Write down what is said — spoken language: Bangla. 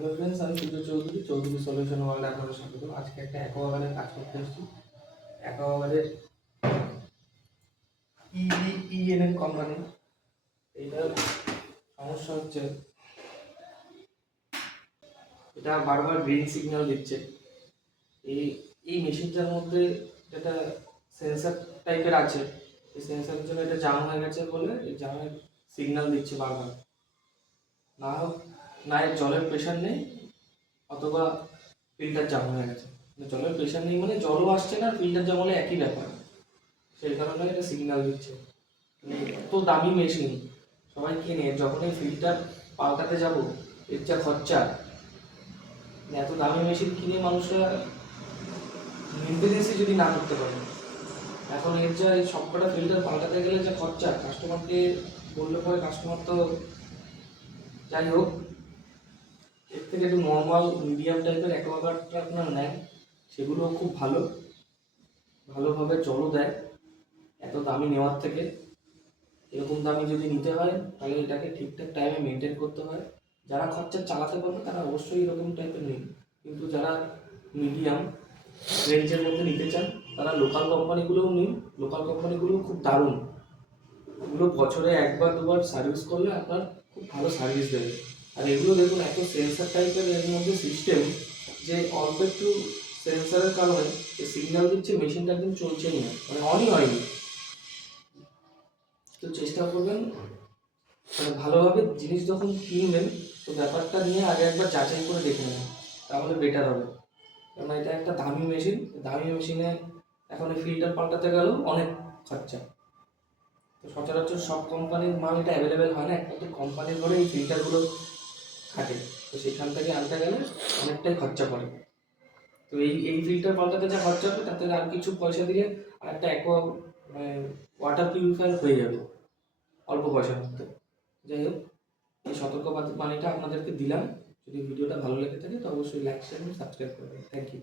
হ্যালো ফ্রেন্ডস, আমি সূর্য চৌধুরী সলিউশন ওয়ার্ল্ডে আপনাদের স্বাগত। আজকে একটা অ্যাকোয়াগার্ডের কাজ করতে এসেছি। অ্যাকোয়াগার্ডের ইএনএন কোম্পানি। এইটার সমস্যা হচ্ছে এটা বারবার গ্রিন সিগন্যাল দিচ্ছে। এই এই মেশিনটার মধ্যে যেটা সেন্সার টাইপের আছে, এই সেন্সারের জন্য এটা জাম হয়ে গেছে বলে এই জামের সিগন্যাল দিচ্ছে বারবার। না হোক না এর জলের প্রেশার নেই, অথবা ফিল্টার জাম হয়ে গেছে। জলের প্রেশার নেই মানে জলও আসছে না, ফিল্টার জাম হলে একই ব্যাপার। সেই কারণে এটা সিগন্যাল দিচ্ছে। এত দামি মেশিন সবাই কেনে, যখন এই ফিল্টার পাল্টাতে যাব এর যা খরচা, এত দামি মেশিন কিনে মানুষরা মেনটেনেন্সই যদি না করতে পারে, এখন এর যা এই সবকটা ফিল্টার পাল্টাতে গেলে যা খরচা, কাস্টমারকে বললে পরে কাস্টমার তো যাই হোক, এর থেকে একটু নর্মাল মিডিয়াম টাইপের অ্যাকোয়াগার্ডটা আপনার নেন, সেগুলো খুব ভালোভাবে জলও দেয়। এত দামি নেওয়ার থেকে এরকম দামি যদি নিতে হয় তাহলে এটাকে ঠিকঠাক টাইমে মেনটেন করতে হয়। যারা খরচা চালাতে পারবে তারা অবশ্যই এরকম টাইপের নিন, কিন্তু যারা মিডিয়াম রেঞ্জের মধ্যে নিতে চান তারা লোকাল কোম্পানিগুলোও নিন। লোকাল কোম্পানিগুলো খুব দারুণ, এগুলো বছরে একবার দুবার সার্ভিস করলে আপনার খুব ভালো সার্ভিস দেবে। আর এগুলো দেখুন এত সেন্সার টাইপের এর মধ্যে সিস্টেম, যে অল্প একটু সেন্সারের কারণে সিগন্যাল দিচ্ছে, মেশিনটা একদম চলছেই না, মানে অনই হয়নি। তো চেষ্টা করবেন মানে ভালোভাবে জিনিস যখন কিনবেন, তো ব্যাপারটা নিয়ে আগে একবার যাচাই করে দেখে নেবেন, তাহলে বেটার হবে। কারণ এটা একটা দামি মেশিন, দামি মেশিনে এখন ফিল্টার পাল্টাতে গেলেও অনেক খরচা। তো সচরাচর সব কোম্পানির মাল এটা অ্যাভেলেবেল হয় না, একমাত্র কোম্পানির ঘরে এই ফিল্টারগুলো থাকে। তো সেখান থেকে আনতে গেলে অনেকটাই খরচা পড়ে। তো এই ফিল্টার পাল্টাতে যা খরচা হবে তাতে আর কিছু পয়সা দিয়ে আর একটা অ্যাকোয়া মানে ওয়াটার পিউরিফায়ার হয়ে যাবে অল্প পয়সার মধ্যে। যাই হোক, এই সতর্কবাণীটা আপনাদেরকে দিলাম। যদি ভিডিওটা ভালো লেগে থাকে তো অবশ্যই লাইক শেয়ার এবং সাবস্ক্রাইব করবেন। Thank you.